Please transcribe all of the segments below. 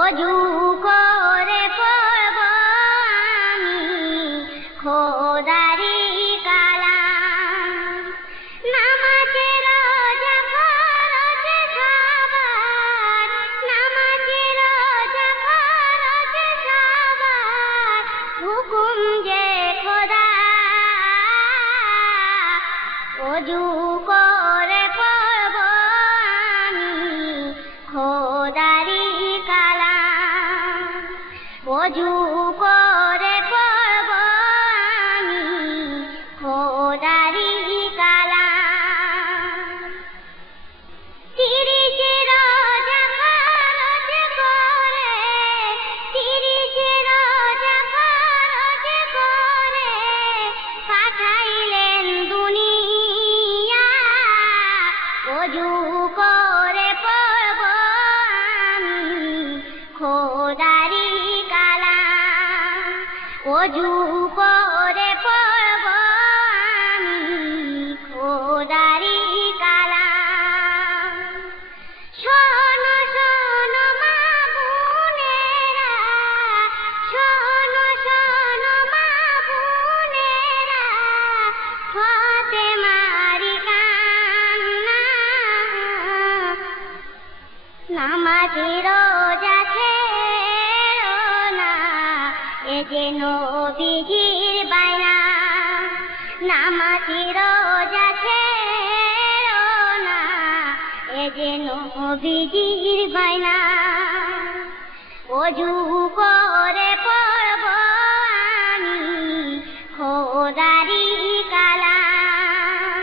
অজু করে পড়ব আমি খোদারি কালাম। নামাজে রোজা ফরজ সবার, নামাজে রোজা ফরজ সবার, হুকুম যে খোদা। অজু করে পড়ব আমি খোদারি কালাম। অজু করে পড়ব আমি খোদারি কালাম। 30 রোজা ফরজ করে, 30 রোজা ফরজ করে পাঠাইলেন দুনিয়া। অজু করে পড়ব আমি খোদারি কালাম। অজু করে পড়ব আমি খোদারি কালাম। শোনো শোনো মা বোনেরা, শোনো শোনো মা বোনেরা, ফাতেমার কান্না। নামাজে রোজা ছেড়ো না, এ যে নবীজির বায়না। নামাজে রোজা ছেড়ো না, এ যে নবীজির বায়না। অজু করে পড়ব আমি খোদারি কালাম।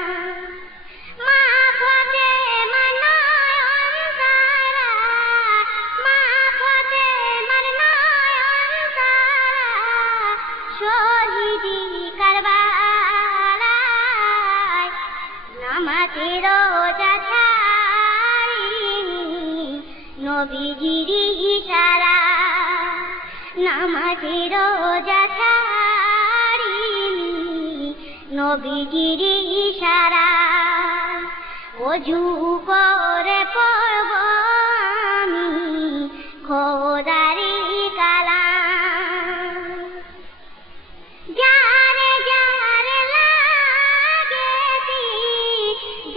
মা ফাতেমার নয়ন তারা, মা ফাতেমার নয়ন তারা, শহীদি কারবালায়। নামাজে রোজা ছাড়িনি নবীজির ইশারা। নামাজে রোজা ছাড়িনি নবীজির ইশারা। অজু করে পড়ব আমি খোদারি কালাম। যারে যারে লাগেছি,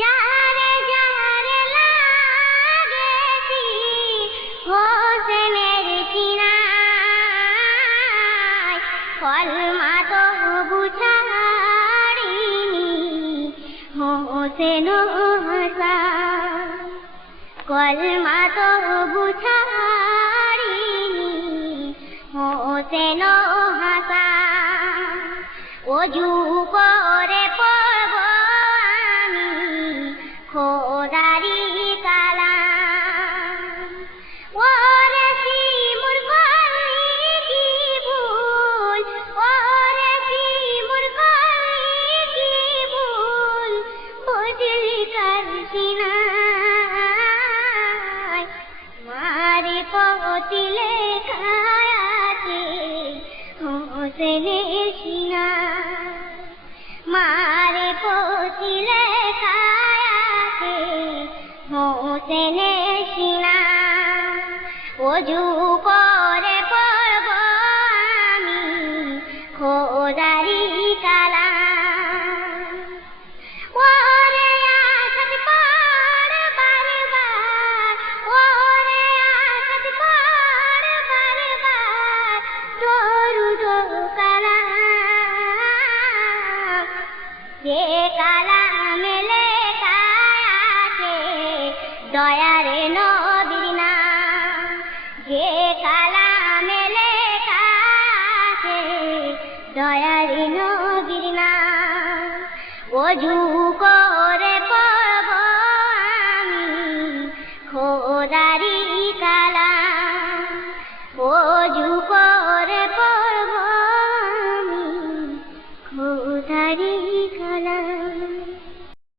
যারে যারে লাগেছি হোসেনের সিনায়। কলমা তবু ছাড়িনি হোসেন হাসান। কলমা তবু ছাড়িনি হোসেন হাসান। অজু করে পড়ব আমি খোদারি কালাম। ওরে শিমুর করলি কি ভুল, ওরে শিমুর করলি কি ভুল, বুঝলি কার সিনায়। মারে পতি লেখায় আছে হোসেনের সিনায়। মারে পতি লেখায় আছে হোসেনের সিনায়। অজু করে পড়ব আমি খোদারি কালাম। ওরে আসাদ পড় বারবার, ওরে আসাদ পড় বারবার, দরুদ কালাম। যে কালামে লেখা আছে দয়ারে নবীর নাম। যে কালামে লেখা আছে দয়ারে নবীর নাম। অজু